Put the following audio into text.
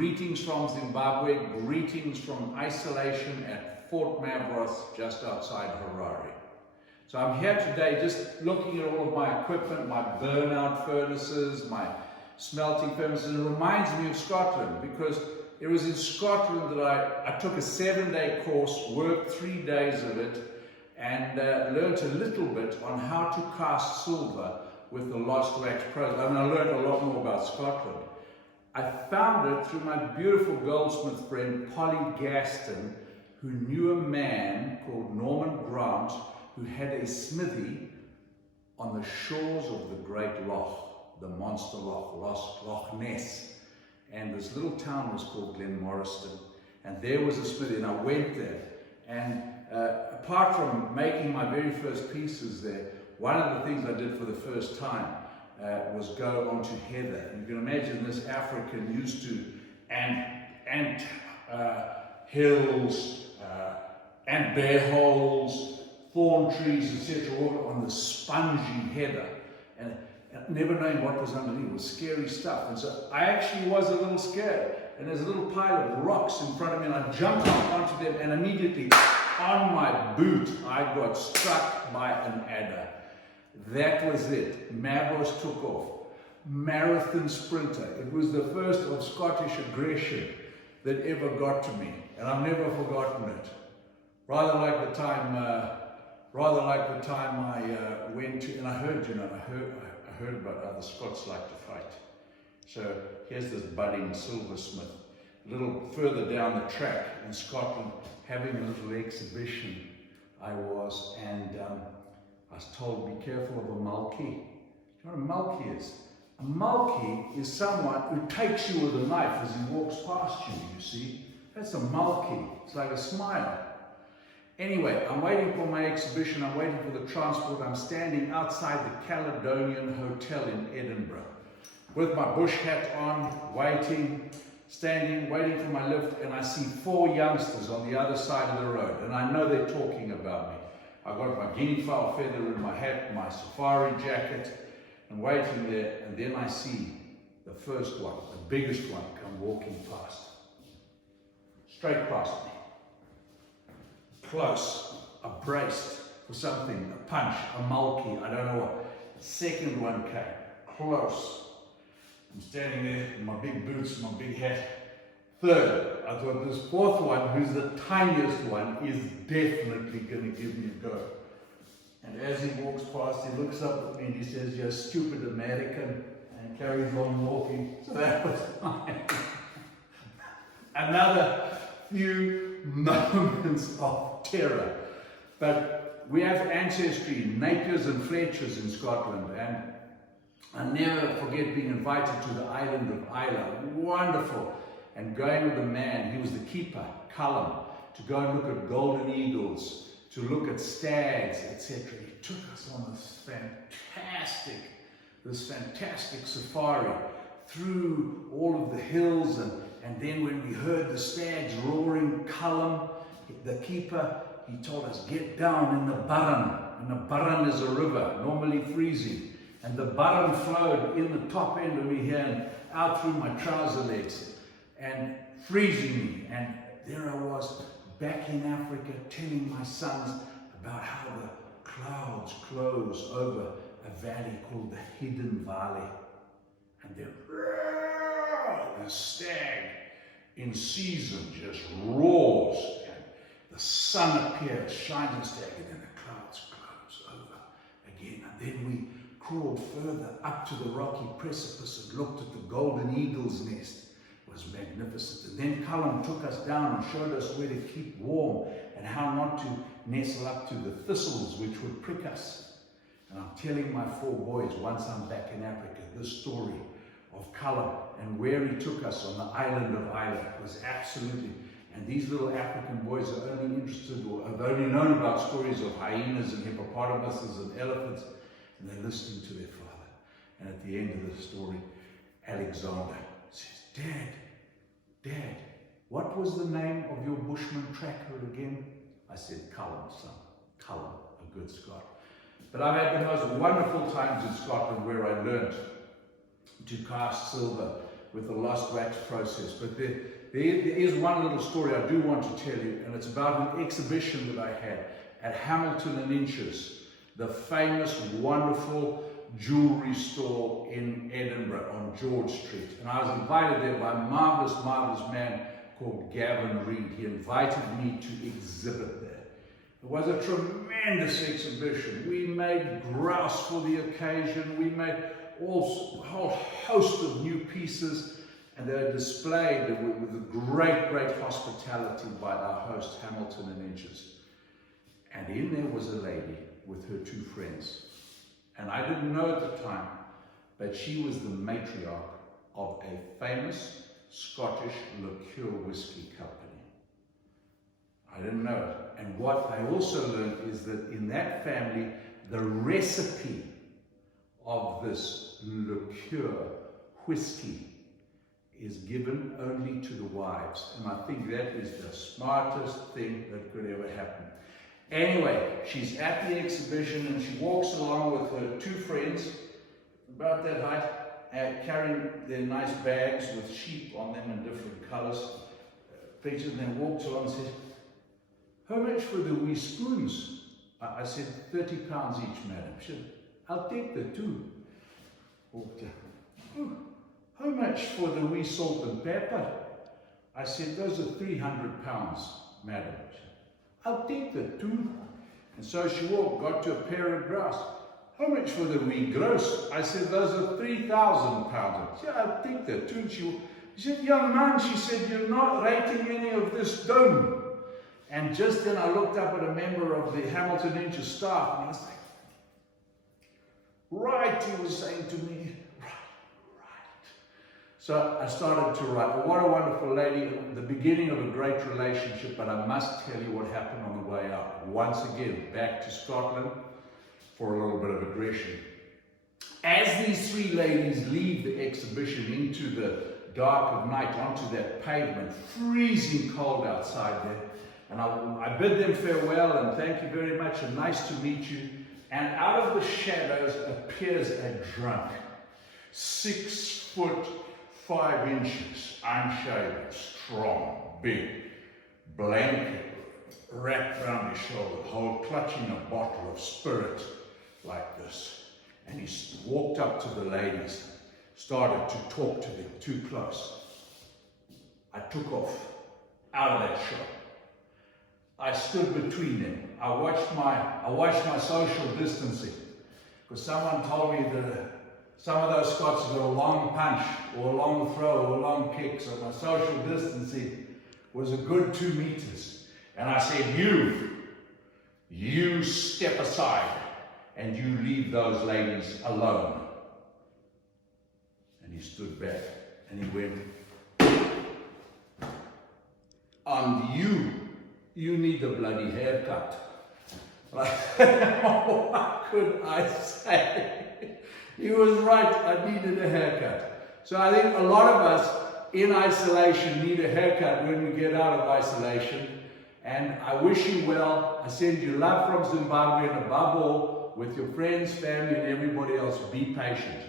Greetings from Zimbabwe, greetings from isolation at Fort Mavros, just outside Harare. So I'm here today just looking at all of my equipment, my burnout furnaces, my smelting furnaces. It reminds me of Scotland, because it was in Scotland that I took a 7-day course, worked 3 days of it, and learned a little bit on how to cast silver with the Lost Wax process. I mean, I learned a lot more about Scotland. I found it through my beautiful goldsmith friend, Polly Gaston, who knew a man called Norman Grant, who had a smithy on the shores of the Great Loch, the monster Loch, Loch Ness. And this little town was called Glenmoriston. And there was a smithy, and I went there. And apart from making my very first pieces there, one of the things I did for the first time was go onto heather. You can imagine this African used to ant hills, ant bear holes, thorn trees, etc., all on the spongy heather, and never knowing what was underneath. It was scary stuff. And so I actually was a little scared. And there's a little pile of rocks in front of me, and I jumped up onto them, and immediately on my boot I got struck by an adder. That was it. Mavros took off. Marathon sprinter. It was the first of Scottish aggression that ever got to me, and I've never forgotten it. Rather like the time I went to, and I heard about how the Scots like to fight. So here's this budding silversmith, a little further down the track in Scotland, having a little exhibition I was, and I was told, be careful of a mulkie. Do you know what a mulkie is? A mulkie is someone who takes you with a knife as he walks past you, you see. That's a mulkie. It's like a smile. Anyway, I'm waiting for my exhibition, I'm waiting for the transport, I'm standing outside the Caledonian Hotel in Edinburgh with my bush hat on, waiting for my lift, and I see 4 youngsters on the other side of the road, and I know they're talking about me. I got my guinea fowl feather in my hat, my safari jacket, and waiting there, and then I see the first one, the biggest one, come walking past. Straight past me. Close, braced for something, a punch, a mulkie, I don't know what. Second one came, close. I'm standing there in my big boots, my big hat. Third, I thought this fourth one, who's the tiniest one, is definitely going to give me a go. And as he walks past, he looks up at me and he says, "You're a stupid American," and carries on walking. So that was mine. Another few moments of terror. But we have ancestry, Napiers and Fletchers in Scotland, and I never forget being invited to the island of Islay. Wonderful. And going with a man, he was the keeper, Callum, to go and look at golden eagles, to look at stags, etc. He took us on this fantastic safari through all of the hills, and then when we heard the stags roaring, Callum, the keeper, he told us, get down in the Burren. And the Burren is a river, normally freezing. And the Burren flowed in the top end of me here and out through my trouser legs and freezing me. And there I was back in Africa telling my sons about how the clouds close over a valley called the Hidden Valley. And then the stag in season just roars, and the sun appears, shines the stag, and then the clouds close over again. And then we crawled further up to the rocky precipice and looked at the golden eagle's nest. It was magnificent. And then Callum took us down and showed us where to keep warm and how not to nestle up to the thistles which would prick us. And I'm telling my 4 boys, once I'm back in Africa, this story of Callum and where he took us on the island of Islay. It was absolutely, and these little African boys are only interested, or have only known about stories of hyenas and hippopotamuses and elephants, and they're listening to their father. And at the end of the story, Alexander says, Dad, what was the name of your bushman tracker again? I said, Callum, son. Callum, a good Scot. But I've had the most wonderful times in Scotland where I learned to cast silver with the lost wax process. But there is one little story I do want to tell you, and it's about an exhibition that I had at Hamilton and Inches, the famous, wonderful jewelry store in Edinburgh on George Street. And I was invited there by a marvelous, marvelous man called Gavin Reed. He invited me to exhibit there. It was a tremendous exhibition. We made grouse for the occasion. We made a whole host of new pieces, and they were displayed with a great, great hospitality by our host, Hamilton and Inches. And in there was a lady with her two friends. And I didn't know at the time, but she was the matriarch of a famous Scottish liqueur whiskey company. I didn't know it. And what I also learned is that in that family, the recipe of this liqueur whiskey is given only to the wives. And I think that is the smartest thing that could ever happen. Anyway, she's at the exhibition and she walks along with her two friends, about that height, carrying their nice bags with sheep on them in different colors. Pictures, and then walks along and says, "How much for the wee spoons?" I said, £30 each, madam. She said, "I'll take the two." Walked down. "Oh, how much for the wee salt and pepper?" I said, "Those are £300, madam." She said, "I'll take the two." And so she walked, got to a pair of grouse. "How much for the wee grouse?" I said, "Those are £3,000. She said, "I'll take the two." And she said, "Young man," she said, "you're not writing any of this down." And just then I looked up at a member of the Hamilton Inches staff, and he was like, "Right," he was saying to me, right. So I started to write. What a wonderful lady, the beginning of a great relationship, but I must tell you what happened on the way out. Once again, back to Scotland for a little bit of aggression. As these three ladies leave the exhibition into the dark of night, onto that pavement, freezing cold outside there, and I bid them farewell and thank you very much and nice to meet you. And out of the shadows appears a drunk, 6'5", unshaven, strong, big, blanket wrapped around his shoulder, clutching a bottle of spirit like this. And he walked up to the ladies, started to talk to them too close. I took off out of that shop. I stood between them. I watched my social distancing, because someone told me that some of those Scots got a long punch or a long throw or a long kick, so my social distancing was a good 2 meters. And I said, you step aside and you leave those ladies alone. And he stood back and he went, "And you need a bloody haircut." What could I say? He was right, I needed a haircut. So I think a lot of us in isolation need a haircut when we get out of isolation. And I wish you well. I send you love from Zimbabwe, and above all, with your friends, family, and everybody else, be patient.